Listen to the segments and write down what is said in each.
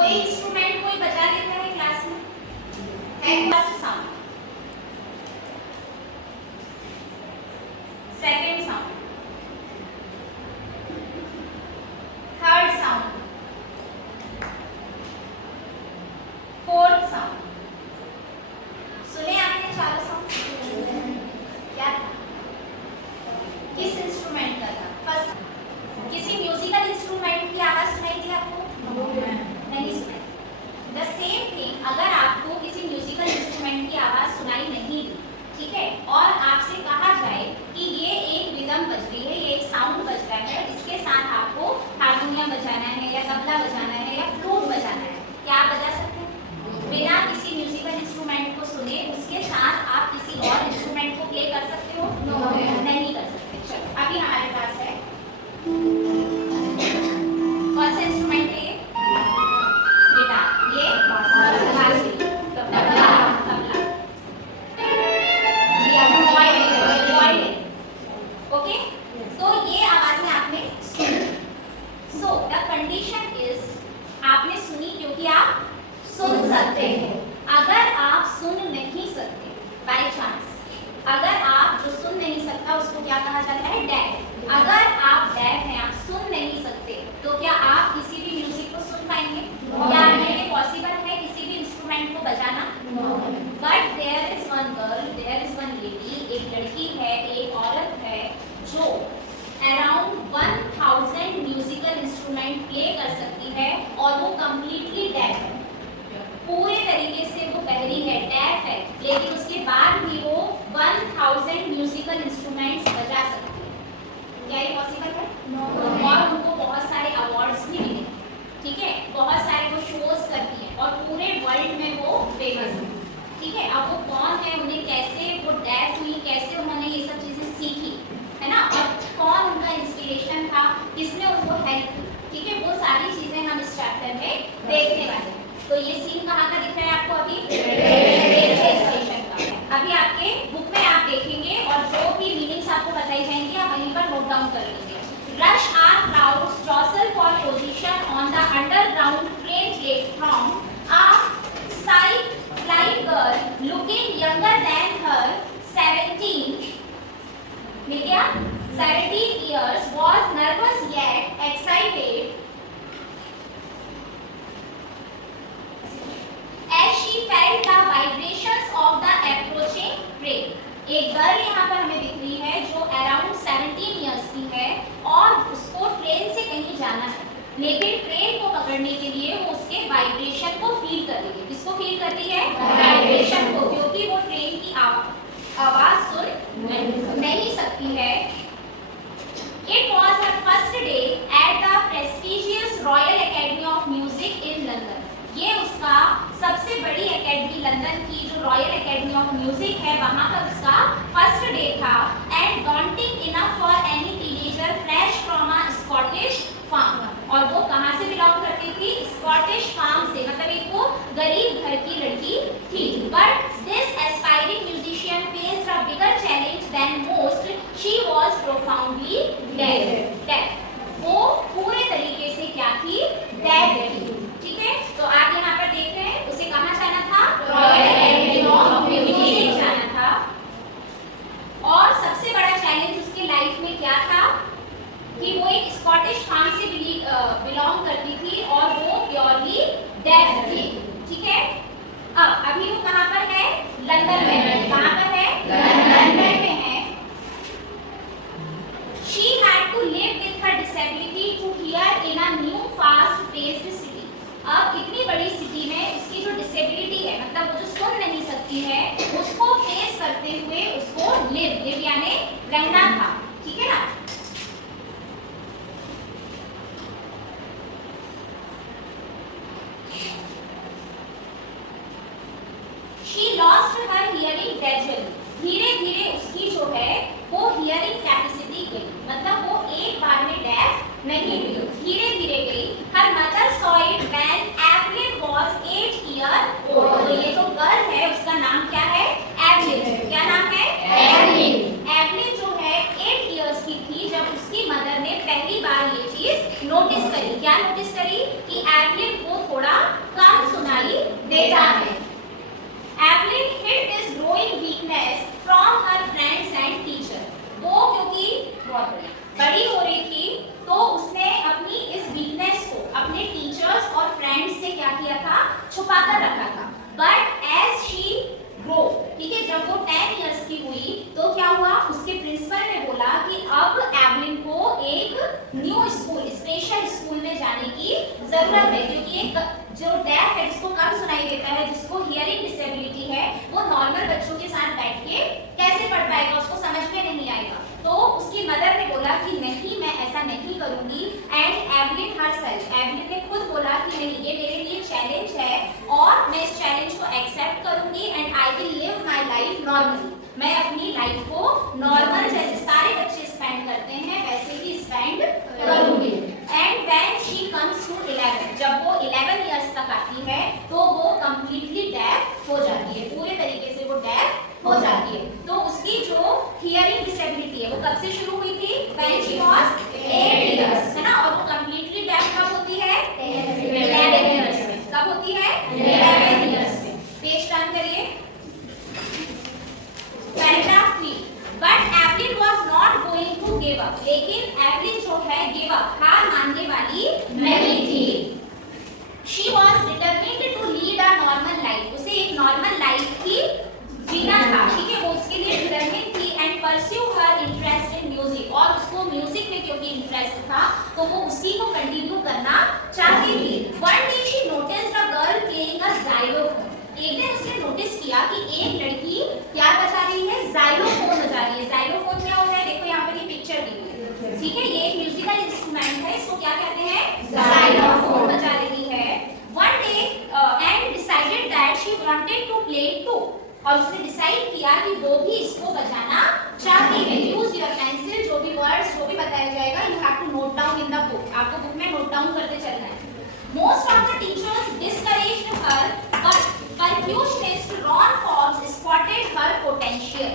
कोई इंस्ट्रूमेंट कोई बजा लेता है क्लास में? First sound, second sound, third sound, fourth sound. सुने आपने चारों साउंड? क्या था? किस इंस्ट्रूमेंट का था? फर्स्ट, किसी म्यूजिकल इंस्ट्रूमेंट की आवाज सुनाई थी आपको? नहीं सुनाई। द सेम थिंग, अगर आपको किसी म्यूजिकल इंस्ट्रूमेंट की आवाज सुनाई नहीं दी, ठीक है, और आपसे कहा जाए कि ये एक रिदम बज रही है, ये एक साउंड बज रहा है, इसके साथ आपको हारमोनियम बजाना है या तबला बजाना है या फ्लूट बजाना है, क्या आप बजा सकते हैं? बिना किसी म्यूजिकल इंस्ट्रूमेंट को सुने उसके साथ आप किसी और इंस्ट्रूमेंट को प्ले कर सकते हो? नहीं कर सकते। चलो अभी हमारे पास है, कौन सा इंस्ट्रूमेंट है ये? गिटार, ये बांसुरी, तबला, वायलिन, ओके। तो ये आवाजें आपने सुनी। सो द कंडीशन इज, आपने सुनी क्योंकि आप सुन सकते हैं। अगर आप सुन नहीं सकते, बाय चांस, अगर आप जो सुन नहीं सकता उसको क्या कहा जाता है? डेफ। अगर आप डेफ हैं, आप सुन नहीं सकते, तो क्या आप किसी भी म्यूजिक को सुन पाएंगे? क्या ये पॉसिबल है किसी भी इंस्ट्रूमेंट को बजाना? But there is one girl, there is one lady, एक लड़की है, एक औरत है जो अराउंड 1000 म्यूजिकल इंस्ट्रूमेंट प्ले कर सकती है और वो कंप्लीटली डेफ है, पूरे तरीके से वो बहरी है, डेफ है, लेकिन उसके बाद भी वो 1000 म्यूजिकल इंस्ट्रूमेंट्स बजा सकती है। क्या ये पॉसिबल है? और उनको बहुत सारे अवार्ड्स भी मिले, ठीक है, बहुत सारे वो शोज करती है और पूरे वर्ल्ड में वो फेमस है, ठीक है। अब वो कौन है, उन्हें कैसे वो डेफ हुई, कैसे उन्होंने ये सब चीजें सीखी, है ना, और कौन उनका इंस्पिरेशन था, किसने उनको हेल्प की, ठीक है, वो सारी चीजें हम इस चैप्टर में देखने वाले हैं। तो ये सीन कहाँ का दिख रहा है आपको? अभी रेलवे स्टेशन का। अभी आपके बुक में आप देखेंगे और जो भी मीनिंग्स आपको बताई जाएंगी आप वहीं पर नोट डाउन कर लीजिए। Rush hour crowds jostle for position on the underground train platform. A slight girl looking younger than her 17 years was nervous yet excited as she felt the vibrations of the approaching train. एक girl यहाँ पर हमें दिख रही है जो around 17 years की है और उसको ट्रेन से कहीं जाना है, लेकिन ट्रेन को पकड़ने के लिए वो उसके वाइब्रेशन को फील कर रही है। किसको फील कर रही है? वाइब्रेशन को, क्योंकि वो ट्रेन की आवाज सुन नहीं सकती है। It was her first day at the prestigious Royal Academy of Music in London. ये उसका सबसे बड़ी एकेडमी, लंदन की जो रॉयल एकेडमी ऑफ म्यूजिक है, वहां पर उसका फर्स्ट डे था। And daunting enough for any teenager fresh from a Scottish farm. और वो कहां से बिलोंग करती थी? स्कॉटिश फार्म से, मतलब एक वो गरीब घर की लड़की थी। But this aspiring musician faced a bigger challenge than most, she was profoundly deaf. वो पूरे तरीके से क्या थी? डेफ थी, ठीक है। तो आप यहाँ पर देख रहे हैं, उसे कहाँ जाना था? रॉयल एकेडमी ऑफ म्यूजिक जाना था। और सबसे बड़ा चैलेंज उसके लाइफ में क्या था कि वो एक स्कॉटिश फार्म से बिलोंग करती थी और वो प्योरली डेफ थी, ठीक है। अब अभी वो कहाँ पर है? लंदन में है। कहाँ पर है? लंदन में है। She had to live with her disability to here in a new fast-paced city. अब इतनी बड़ी सिटी में उसकी जो डिसेबिलिटी है, मतलब वो जो सुन नहीं सकती है, उसको फेस करते हुए उसको लिव यानी रहना था, ठीक है ना। She lost her hearing gradually. धीरे धीरे उसकी जो है वो हियरिंग कैपेसिटी गई, मतलब वो एक बार में डेफ नहीं हुई, धीरे धीरे गई। Her mother saw it when Evelyn was 8 years old. तो ये जो गर्ल है उसका नाम क्या है? एवलिन। क्या नाम है? एवलिन। एवलिन जो है 8 इयर्स की थी जब उसकी मदर ने पहली बार ये चीज नोटिस करी। क्या नोटिस करी? कि एवलिन को थोड़ा बेटा है। Evelyn hid his growing weakness from her friends and teacher. वो क्योंकि बहुत बड़ी हो रही थी तो उसने अपनी इस वीकनेस को अपने टीचर्स और फ्रेंड्स से क्या किया था, छुपा कर रखा था। बट एज शी ग्रो, ठीक है, जब वो 10 इयर्स की हुई तो क्या हुआ, उसके प्रिंसिपल ने बोला कि अब एवलिन को एक न्यू स्कूल, स्पेशल स्कूल में जाने की जरूरत है, क्योंकि एक जो डेफ है, जिसको कम सुनाई देता है, जिसको हियरिंग डिसेबिलिटी है, वो नॉर्मल बच्चों के साथ बैठ के कैसे पढ़ पाएगा, उसको समझ में नहीं आएगा। तो उसकी मदर ने बोला कि नहीं, मैं ऐसा नहीं करूंगी। एंड एवलिन हरसेल्फ, एवलिन ने खुद बोला कि नहीं, ये मेरे लिए चैलेंज है और मैं इस चैलेंज को एक्सेप्ट करूंगी and I will live my life normally. मैं अपनी लाइफ को नॉर्मल जैसे सारे बच्चे स्पेंड करते हैं वैसे ही स्पेंड करूंगी। And when she comes to 11, जब वो 11 इयर्स तक आती है तो वो कंप्लीटली डेफ हो जाती है, पूरे तरीके से वो डेफ हो जाती है। तो उसकी जो हियरिंग डिसेबिलिटी है वो कब से शुरू हुई थी, व्हेन शी वाज 8 इयर्स, है ना, और वो कंप्लीटली डेफ कब होती है, 11 इयर्स में। कब होती है, 11 इयर्स में। पेज टर्न करिए, paragraph 3। But Evelyn was not going to give up, लेकिन एवलिन जो है गिव अप, हार मानने वाली नहीं थी। She was determined to lead a normal life, उसे एक नॉर्मल लाइफ की जीना था, ठीक है, वो उसके लिए डिटरमिन्ड थी। And pursue her interest in music, और उसको म्यूजिक में क्योंकि इंटरेस्ट था तो वो उसी को कंटिन्यू करना चाहती थी। One day she noticed a girl playing a xylophone, एक दिन उसने नोटिस किया कि एक लड़की क्या बजा रही है, जाइलोफोन बजा रही है। जाइलोफोन क्या होता है, देखो यहाँ पर ये पिक्चर दी हुई है, ठीक है, ये एक म्यूजिकल इंस्ट्रूमेंट है, इसको क्या कहते हैं, जाइलोफोन बजा रही है। One day and decided that she wanted to play too, और उसने डिसाइड किया कि वो भी इसको बजाना चाहती है। यूज योर पेंसिल, जो भी वर्ड्स जो भी बताया जाएगा you have to note down in the book, आपको बुक में नोट डाउन करते चलना है। Most of the teachers discouraged her, but percussionist Ron Forbes spotted her potential.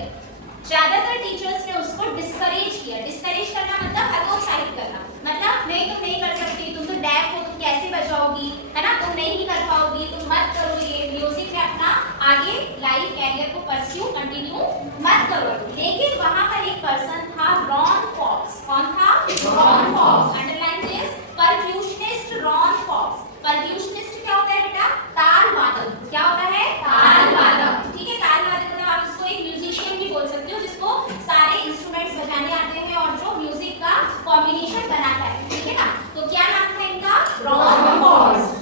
ज्यादातर टीचर्स ने उसको डिस्करेज किया। डिस्करेज करना मतलब हतोत्साहित करना, मतलब नहीं, तुम नहीं कर सकती, तुम तो डेफ हो, तुम कैसे बजाओगी, है ना, तुम नहीं कर पाओगी, तुम मत करो, ये म्यूजिक में अपना आगे लाइफ कैरियर को परस्यू कंटिन्यू मत करो। लेकिन वहां पर एक पर्सन था, रॉन फॉक्स। कौन था, Ron Fox. Underline this, percussionist Ron Fox. Percussionist क्या होता है बेटा, ताल वादक। क्या होता है, ताल वादक, ठीक है, ताल वादक मतलब आप इसको एक म्यूजिशियन भी बोल सकते हो, जिसको सारे इंस्ट्रूमेंट्स बजाने आते हैं और जो म्यूजिक का कॉम्बिनेशन बनाता है, ठीक है ना। तो क्या नाम था इनका, Ron Fox.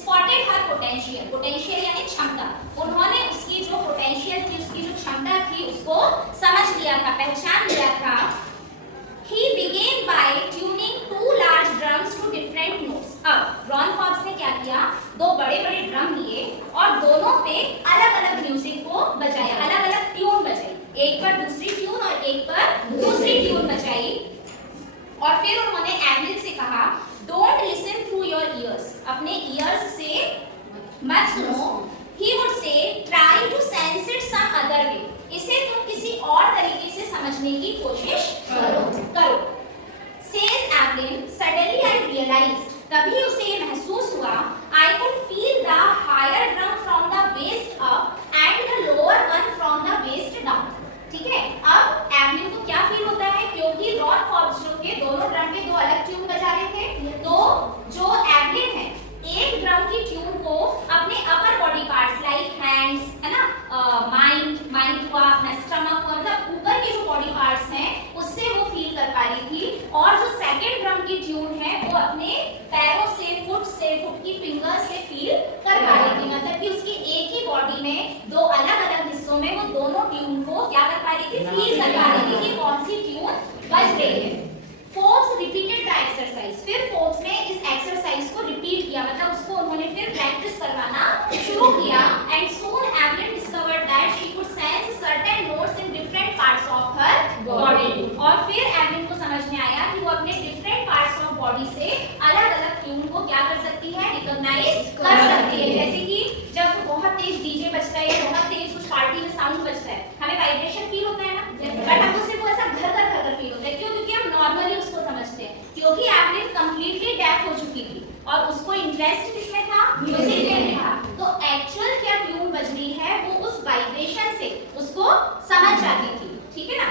Spotted her potential, potential यानी क्षमता, उन्होंने उसकी जो पोटेंशियल थी, उसकी जो क्षमता थी, उसको समझ लिया था, पहचान लिया था। He began by tuning two large drums to different notes. अब रॉन फॉक्स ने क्या किया, दो बड़े-बड़े ड्रम लिए और दोनों पे अलग-अलग म्यूजिक को बजाया, अलग-अलग ट्यून बजाई, एक पर दूसरी ट्यून और एक पर दूसरी ट्यून बजाई। और फिर उन्होंने एवलिन से कहा, don't listen through your ears, अपने ईयर्स से मत सुनो। He would say, try to sense it some other way, इसे तुम किसी और तरीके से समझने की कोशिश करो। Says Evelyn, suddenly I realized, तभी उसे ये महसूस हुआ, I could feel the higher drum from the waist up and the lower one from the waist down. ठीक है, अब एवलिन को क्या फील होता है, क्योंकि रॉन फॉक्स जो थे दोनों ड्रम पे दो अलग ट्यून बजा रहे थे, तो जो एवलिन है एक ड्रम की ट्यून को अपने upper body parts like hands, है ना, माइंड हुआ, अपना स्टमक हुआ, मतलब ऊपर के जो बॉडी पार्ट्स हैं उससे वो फील कर पा रही थी। और जो सेकंड ड्रम की ट्यून है वो अपने पैरों से, फुट की फिंगर से फील कर पा रही थी, मतलब कि उसकी एक ही बॉडी में दो अलग-अलग हिस्सों में वो दोनों ट्यून को क्या कर पा रही थी, फील कर पा रही थी कि कौन सी ट्यून बज रही है। फोर्ब्स रिपीटेड द एक्सरसाइज, फिर फोर्ब्स ने इस एक्सरसाइज को रिपीट किया, मतलब उसको उन्होंने फिर प्रैक्टिस करवाना शुरू किया। And soon Evelyn discovered that she could sense certain notes in different parts of her body, और फिर एवलिन को समझ में आया कि वो अपने डिफरेंट पार्ट्स ऑफ बॉडी से अलग-अलग ट्यून को क्या कर सकती है, रिकॉग्नाइज कर सकती है। जैसे कि जब बहुत तेज डीजे बजता है या बहुत तेज कुछ पार्टी में साउंड बजता है, हमें वाइब्रेशन फील होता है ना, बट हमको सिर्फ ऐसा घर घर फील होता है। क्यों, क्योंकि हम नॉर्मली उसको समझते हैं, क्योंकि एवलिन कंप्लीटली डेफ हो चुकी थी और उसको इंटरेस्ट किसमें था, म्यूजिक में था। तो समझ जाती थी, ठीक है ना।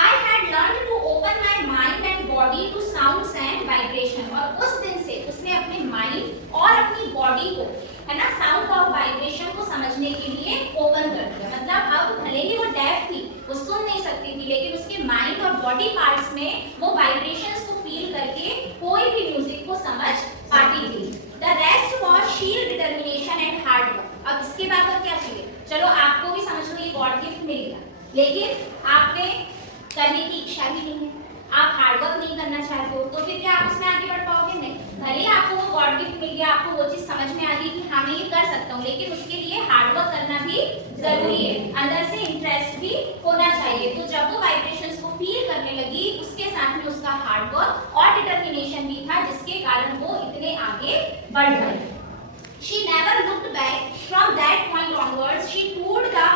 I had learned to open my mind and body to sounds and vibration, और उस दिन से उसने अपने माइंड और अपनी बॉडी को, है ना, साउंड और वाइब्रेशन को समझने के लिए ओपन कर दिया। मतलब अब भले ही वो डेफ थी, वो सुन नहीं सकती थी, लेकिन उसके माइंड और बॉडी पार्ट्स में वो वाइब्रेशंस को फील करके कोई भी म्यूजिक को समझ पाती थी। The rest was sheer determination and hard work. अब इसके बाद अब क्या चाहिए? चलो आपको भी समझ लो ये गॉड गिफ्ट मिल गया, लेकिन आपने करने की इच्छा भी नहीं है, आप हार्डवर्क नहीं करना चाहते हो, तो फिर क्या आप उसमें आगे बढ़ पाओगे? नहीं। भले ही आपको वो गॉड गिफ्ट मिल गया, आपको वो चीज समझ में आ गई कि हाँ मैं ये कर सकता हूँ, लेकिन उसके लिए हार्डवर्क करना भी जरूरी है, अंदर से इंटरेस्ट भी होना चाहिए। तो जब वो वाइब्रेशंस को फील करने लगी, उसके साथ में उसका हार्डवर्क और डिटर्मिनेशन भी था, जिसके कारण वो इतने आगे बढ़ गई। She never looked back. From that point onwards, she toured the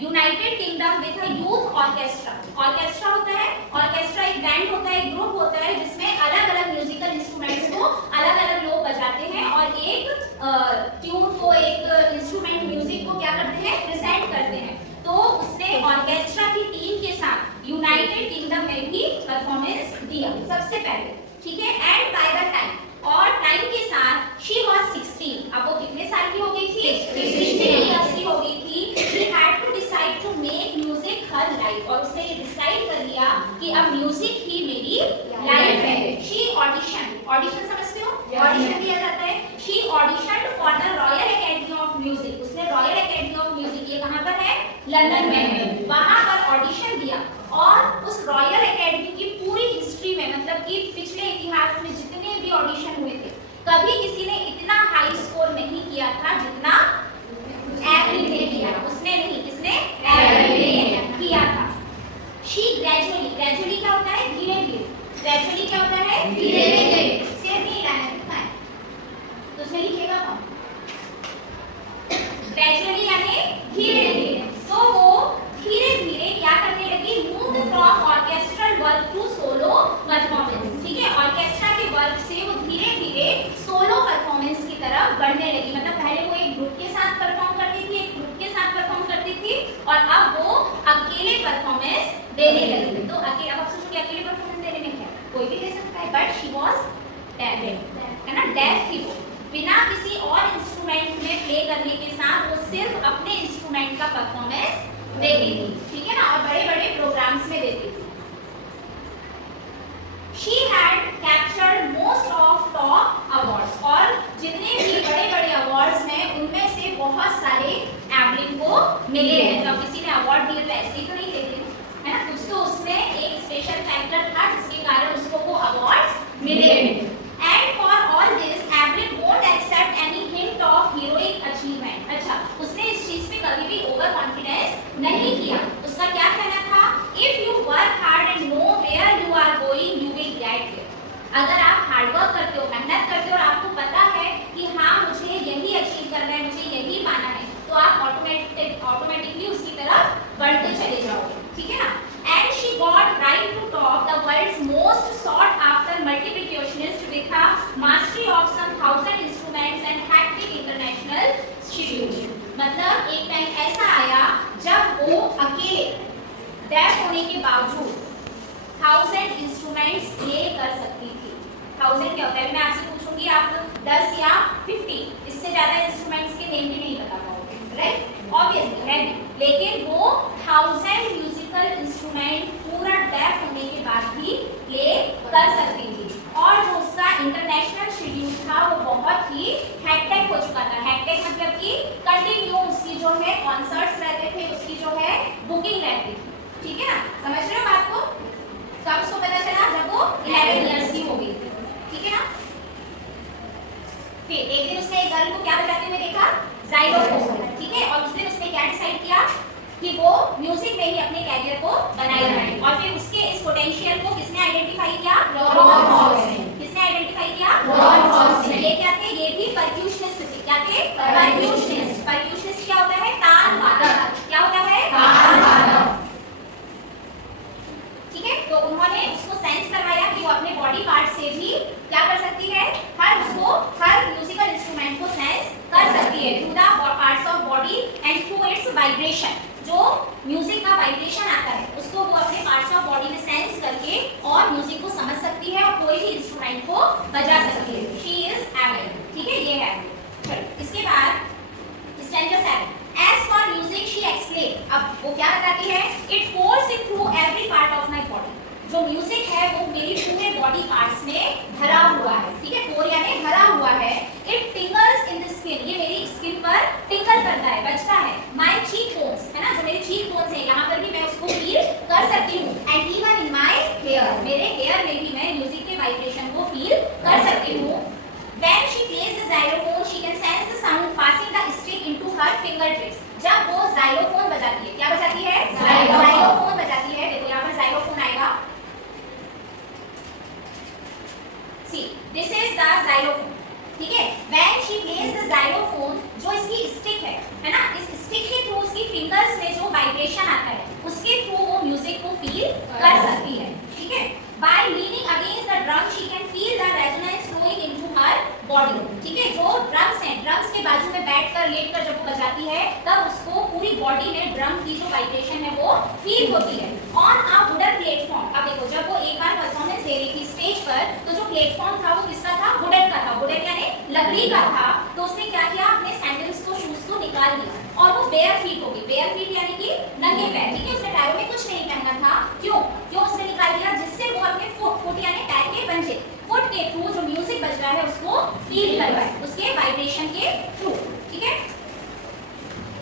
United Kingdom with a youth orchestra. Orchestra होता है, ऑर्केस्ट्रा एक बैंड होता है, एक ग्रुप होता है जिसमें अलग-अलग म्यूजिकल इंस्ट्रूमेंट्स को अलग-अलग लोग बजाते हैं और एक ट्यून को, एक इंस्ट्रूमेंट म्यूजिक को क्या करते हैं, प्रेजेंट करते हैं। तो उसने ऑर्केस्ट्रा की टीम के साथ यूनाइटेड किंगडम में भी परफॉर्मेंस दिया सबसे पहले, ठीक है। एंड बाय द टाइम, और टाइम के साथ शी वाज 16, अब वो कितने साल की हो गई थी? 16 इयर्स की हो गई थी। She had to decide to make music her life, और उसने ये डिसाइड कर लिया कि अब म्यूजिक ही मेरी लाइफ है। शी ऑडिशन, ऑडिशन समझते हो? ऑडिशन दिया जाता है। She auditioned for the royal academy of music, उसने रॉयल एकेडमी ऑफ म्यूजिक, ये कहां पर है? लंदन में है, वहां पर ऑडिशन दिया। और उस रॉयल एकेडमी की पूरी हिस्ट्री में, मतलब कि पिछले इतिहास में जितने भी ऑडिशन हुए थे, कभी किसी ने इतना हाई स्कोर नहीं किया था जितना एवरी ने किया। उसने नहीं, किसने? एवरी ने किया था। शी ग्रेजुअली, ग्रेजुअली क्या होता है? धीरे धीरे। ग्रेजुअली क्या होता है? धीरे धीरे। सिर्फ नहीं लाना है, तो उसमें लिखेगा कौन? ग्रेजुअली यानी धीरे धीरे। तो वो धीरे धीरे क्या करने लगी? Move from orchestral work to solo performance, ठीक है। ऑर्केस्ट्रा के वर्क से वो धीरे धीरे सोलो परफॉर्मेंस की तरफ बढ़ने लगी। मतलब पहले वो एक ग्रुप के साथ परफॉर्म करती थी, एक ग्रुप के साथ परफॉर्म करती थी, और अब वो अकेले परफॉर्मेंस देने लगी। तो अकेले, अब आप सोचो कि अकेले परफॉर्मेंस देने में क्या, कोई भी दे सकता है, बट शी वाज डेफ, है ना, डेफ थी वो। बिना किसी और इंस्ट्रूमेंट में प्ले करने के साथ वो सिर्फ अपने इंस्ट्रूमेंट का परफॉर्मेंस देती थी, ठीक है ना, और बड़े-बड़े प्रोग्राम्स में देती थी। She had captured most of top awards, और जितने भी बड़े-बड़े अवार्ड्स हैं उनमें से बहुत सारे एवलिन को मिले हैं। जब किसी ने अवार्ड दिए तो ऐसे ही तो नहीं देते, है ना, कुछ तो उसमें एक स्पेशल फैक्टर था जिसके कारण उसको वो अवार्ड्स मिले हैं। And for all this, Evelyn won't accept any hint of heroic achievement. अच्छा, उसने इस चीज पे कभी भी ओवर कॉन्फिडेंस नहीं किया। उसका क्या कहना था? If you work hard and know where you are going, you will get there. अगर आप हार्डवर्क करते हो, मेहनत करते हो और आपको पता है कि हाँ मुझे यही अचीव करना है, मुझे यही पाना है, तो आप ऑटोमेटिकली उसकी तरफ बढ़ते चले जाओगे, ठीक है ना। And she got right to top the world's most sought after multiplicationist with a mastery of some 1000 instruments and hectic international schedule. मतलब एक टाइम ऐसा आया जब वो अकेले डेफ होने के बावजूद 1000 इंस्ट्रूमेंट्स प्ले कर सकती थी। 1000 क्या होता है? मैं आपसे पूछूंगी, आप 10 या 50, इससे ज्यादा इंस्ट्रूमेंट्स के नेम भी नहीं बता पाओगे, राइट? ऑब्वियसली है, लेकिन वो 1000 म्यूजिकल इंस्ट्रूमेंट पूरा डेफ होने के बाद भी प्ले कर सकती थी। और जो उसका इंटरनेशनल शेड्यूल था वो बहुत ही हेक्टिक हो चुका था। हेक्टिक मतलब कि कंटिन्यू उसकी जो है कॉन्सर्ट्स रहते थे, उसकी जो है बुकिंग रहती थी, ठीक है ना, समझ रहे हो बात को? कब उसको पता चला? जब वो 11 इयर्स की हो गई थी, ठीक है ना। फिर एक दिन उसने एक गर्ल को क्या बजाते हुए देखा? ज़ाइलोफोन, ठीक है, और उस दिन उसने क्या डिसाइड किया कि वो म्यूजिक में ही अपने कैरियर को बनाएगा। और फिर उसके इस पोटेंशियल को किसने आइडेंटिफाई किया? रॉन हॉल्स ने। किसने आइडेंटिफाई किया? रॉन हॉल्स ने। ये क्या थे? ये भी परक्यूशनिस्ट थे। क्या थे? परक्यूशनिस्ट। परक्यूशनिस्ट क्या होता है? ताल वादक। क्या होता है? ताल वादक, ठीक है। तो उन्होंने उसको सेंस करवाया कि वो अपने बॉडी पार्ट से भी क्या कर सकती है, हर म्यूजिकल इंस्ट्रूमेंट को सेंस कर सकती है through the parts of body and through it's vibration, जो म्यूजिक का वाइब्रेशन आता है उसको वो अपने पार्ट्स ऑफ बॉडी में सेंस करके और म्यूजिक को समझ सकती है और कोई भी इंस्ट्रूमेंट को बजा सकती है। शी इज एबल, ठीक है, ये है। चलो इसके बाद stanza 7, As for music she explained, अब वो क्या बताती है, it pours in through every part of my body, जो म्यूजिक है वो मेरी पूरे बॉडी पार्ट्स में भरा हुआ है, ठीक है, पोर यानी भरा हुआ है। इट टिंगल्स इन द स्किन, ये मेरी स्किन पर टिंगल करता है, बजता है। माय चीक बोन्स, है ना, जो मेरे चीक बोन्स है यहाँ पर भी मैं उसको फील कर सकती हूँ। And even in my hair, मेरे हेयर में भी मैं म्यूजिक के वाइब्रेशन को फील कर सकती हूँ। When she plays the xylophone, she can sense the sound passing the stick into her fingertips. जब वो xylophone बजाती है, क्या बजाती है, xylophone बजाती है, देखो यहाँ पर xylophone आएगा। See, this is the xylophone, ठीक है। When she plays the xylophone, जो इसकी स्टिक है ना, इस स्टिक के थ्रू उसकी फिंगर्स में जो वाइब्रेशन आता है उसके थ्रू वो म्यूजिक को फील कर सकती है, ठीक है। By leaning against the drum, she can feel the resonance flowing into her body, ठीक है। जो ड्रम्स हैं, ड्रम्स के बाजू में बैठकर लेटकर जब वो बजाती है तब उसको पूरी बॉडी में ड्रम की जो वाइब्रेशन है वो फील होती है। On a wooden platform, अब देखो जब वो एक बार परफॉर्मेंस दे रही थी स्टेज पर, तो जो प्लेटफॉर्म था वो किसका था, वुडन का था, वुडन यानी लकड़ी का था। तो उसने क्या किया, अपने सैंडल्स को, शूज को निकाल दिया और वो बेयर फीट हो गई। बेयर फीट यानी कि नंगे पैर, ठीक है, उसने पैरों में कुछ नहीं पहना था। क्यों उसने निकाल दिया, जिससे वो अपने फुट यानी पैर के पंजे, फुट के थ्रू जो म्यूजिक बज रहा है उसको फील कर रहा है, उसके वाइब्रेशन के थ्रू, ठीक है।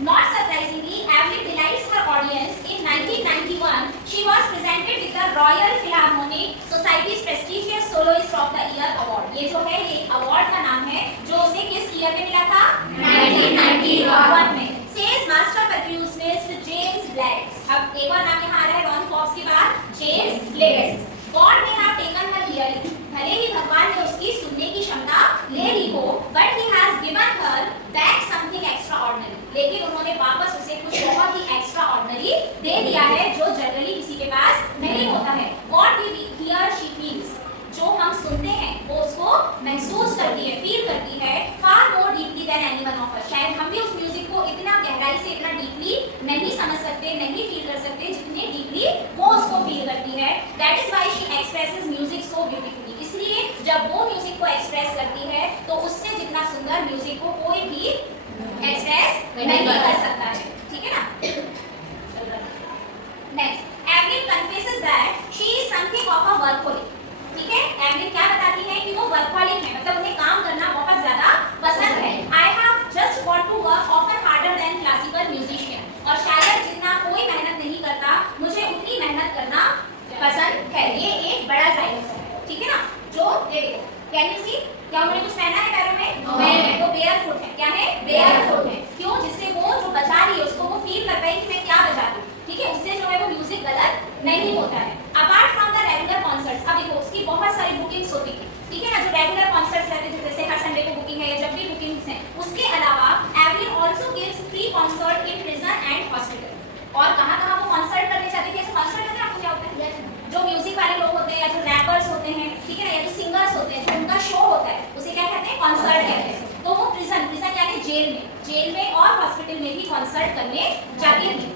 Not surprisingly, Evelyn delights her audience. In 1991, she was presented with the Royal Philharmonic Society's prestigious Soloist of the Year award. ये जो है, ये अवार्ड का नाम है जो उसे किस ईयर में मिला था, 1991 में। Says master percussionist James Blades. अब एक और नाम यहाँ आ रहा है रॉन फॉक्स के बाद, James blades. God may have taken her hearing, भले ही भगवान ने उसकी सुनने की क्षमता ले ली हो, but he has given her back something extraordinary. लेकिन उन्होंने वापस उसे कुछ बहुत ही एक्स्ट्राऑर्डिनरी दे दिया है जो जनरली किसी के पास नहीं होता है। What we hear she feels, जो हम सुनते हैं वो उसको महसूस करती है, फील करती है, far more deeply than anyone of us. शायद हम भी उस म्यूजिक को इतना गहराई से, इतना डीपली नहीं समझ सकते, नहीं फील कर सकते जितने डीपली वो उसको फील करती है। That is why she expresses music so beautifully. इसलिए जब वो म्यूजिक को एक्सप्रेस करती है तो उससे जितना सुंदर म्यूजिक को कोई भी एक्सप्रेस नहीं कर सकता है, ठीक है ना। Next, Evelyn confesses that she is something of a workaholic, ठीक है। एवलिन क्या बताती है कि वो वर्कहोलिक है, मतलब उन्हें काम करना बहुत ज्यादा पसंद है। I have just got to work often harder than classical musician, और शायद जितना कोई मेहनत नहीं करता मुझे उतनी मेहनत करना पसंद है। ये एक बड़ा xylophone है, ठीक है ना, जो ये देखो, कैन यू सी, क्या उन्होंने कुछ पहना है पैरों में, नहीं, वो बेयर फुट है। क्या है, बेयर फुट है। क्यों, जिससे वो जो बजा रही है उसको वो फील कर पाए कि मैं क्या बजा रही हूँ, ठीक है, उससे जो है वो म्यूजिक गलत नहीं होता है। Apart from the regular concerts, अब देखो उसकी बहुत सारी बुकिंग्स होती है, ठीक है ना, जो रेगुलर कॉन्सर्ट्स रहते हैं जैसे हर संडे को बुकिंग है या जब भी बुकिंग्स हैं, उसके अलावा Evelyn also gives free concert in prison and hospital. और कहाँ-कहाँ वो कॉन्सर्ट करने जाती है, कॉन्सर्ट करते हैं आपको क्या होता है, जो म्यूजिक वाले लोग होते हैं या जो रैपर्स होते हैं, ठीक है ना, या जो सिंगर्स होते हैं, जो उनका शो होता है उसे क्या कहते हैं, कॉन्सर्ट कहते हैं। तो वो प्रिजन यानी जेल में और हॉस्पिटल में भी कॉन्सर्ट करने जाती थी।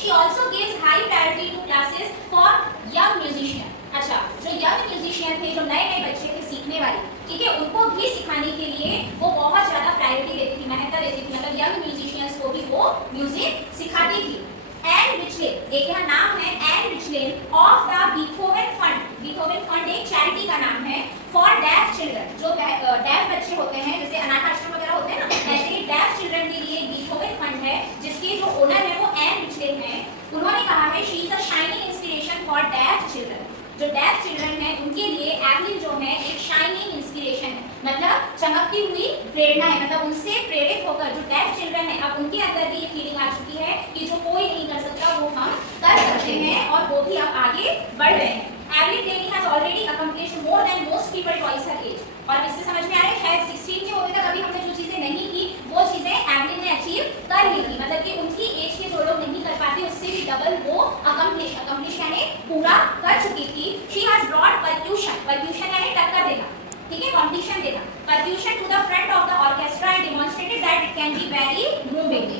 She also gives high priority to classes for young musician. अच्छा, जो यंग म्यूजिशियन थे, जो नए बच्चे थे सीखने वाले, ठीक है, उनको भी सिखाने के लिए वो बहुत ज्यादा प्रायोरिटी देती थी, महत्व देती थी, मतलब यंग म्यूजिशियंस को भी वो म्यूजिक सिखाती थी। एन रिचलेन, एक यहाँ नाम है Ann Richlin of the Beethoven Fund. Beethoven Fund एक चैरिटी का नाम है फॉर डेफ चिल्ड्रन, जो डेफ बच्चे होते हैं, जैसे अनाथ आश्रम वगैरह होते हैं ना, ऐसे ही डेफ चिल्ड्रन के लिए बीथोवेन फंड है, जिसके जो ओनर है वो एन रिचलेन है। उन्होंने कहा है she is a shining inspiration for deaf children. जो डेफ चिल्ड्रन है उनके लिए एवलिन जो है एक शाइनिंग इंस्पिरेशन है, मतलब चमकती हुई प्रेरणा है, मतलब उनसे प्रेरित होकर जो डेफ चिल्ड्रन है अब उनके अंदर भी ये फीलिंग आ चुकी है कि जो कोई नहीं कर सकता वो हम कर सकते हैं, और वो भी अब आगे बढ़ रहे हैं। Evelyn Denny has already accomplished more than most people twice her age. और इससे समझ में आ रहा है शायद 16 के होते तक अभी हमने जो चीजें नहीं की वो चीजें एवलिन ने अचीव कर ली थी, मतलब कि उनकी एज के जो लोग नहीं कर पाते उससे भी डबल वो अकम्प्लिश यानी पूरा कर चुकी थी। शी हैज ब्रॉट परक्यूशन यानी टक्कर देना, ठीक है, कॉम्पिटिशन देना, percussion to the front of the orchestra and demonstrated that it can be very moving.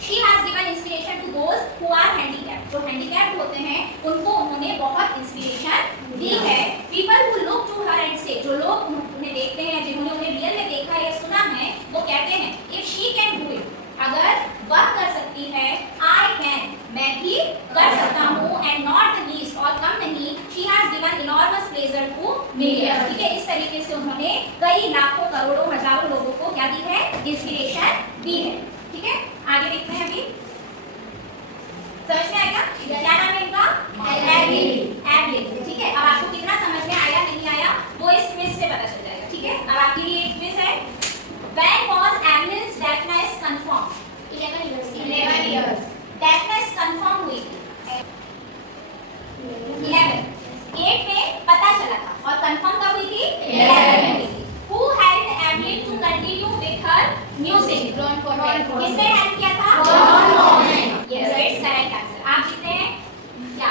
She has given inspiration to those who are handicapped. जो handicapped होते हैं उनको उन्होंने बहुत इंस्पिरेशन दी है. People who look to her and say, जो लोग उन्हें देखते हैं, जिन्होंने उन्हें रियल में देखा या सुना है, वो कहते हैं if she can do it, अगर वह कर सकती है, I can, मैं भी कर सकता हूँ, and not the least, और कम नहीं, she has given enormous pleasure to millions. ठीक है, इस तरीके से उन्होंने कई लाखों करोड़ों हजारों लोगों को क्या दी है, इंस्पिरेशन दी है. ठीक है, आगे देखते हैं. अभी समझ में आएगा क्या नाम है इनका? एवलिन. ठीक है, अब आपको कितना समझ में आया नहीं आया वो इस क्विज से पता चल जाएगा. ठीक है, अब आपके लिए एक क्विज है. When was Evelyn's deafness confirmed? 11 years. Deafness confirmed हुई थी 11. 8 में पता चला था और कंफर्म कब हुई थी? 11 में. Who helped Evelyn to continue with her music? किसने हेल्प किया था? Yes, it's correct answer. आप जीतते हैं क्या?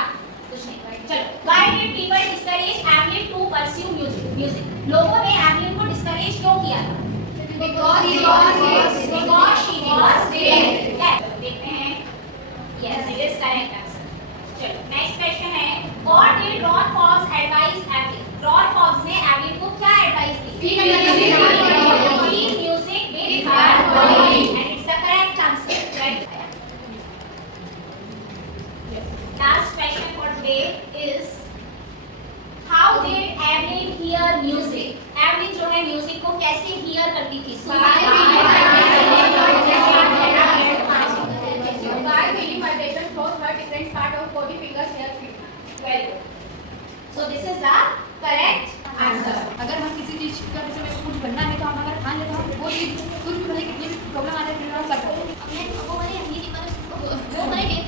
कुछ नहीं. चलो. Why did people discourage Evelyn to pursue music? लोगों ने एवलिन को डिस्करेज क्यों किया था? Because she was deaf. देखते हैं. Yes, it is correct answer. चलो. Next question है. What did Ron Fox advise Evelyn? Ron Fox ने एवलिन को क्या advice the? Read music with her body. And it's the correct answer. Right? Last question for today is how did Evelyn hear music? Evelyn जो है music को कैसे hear करती थी? By feeling vibration through her different part of body, fingers, hair, feet. Very good. So this is the correct answer. अगर हम किसी चीज का जैसे मेरे को कुछ बनना है तो हम अगर ठान लेते हैं वो चीज कुछ भी भले कितनी भी प्रॉब्लम आ जाए फिर हम कर सकते हैं. हमने वो वाले हिंदी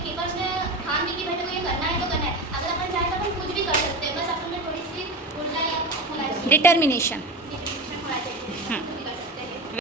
पेपर्स ने ठान ली कि बेटे को ये करना है तो करना है. अगर अपन चाहे तो हम कुछ भी कर सकते हैं, बस अपन में थोड़ी सी ऊर्जा या होना चाहिए. Determination.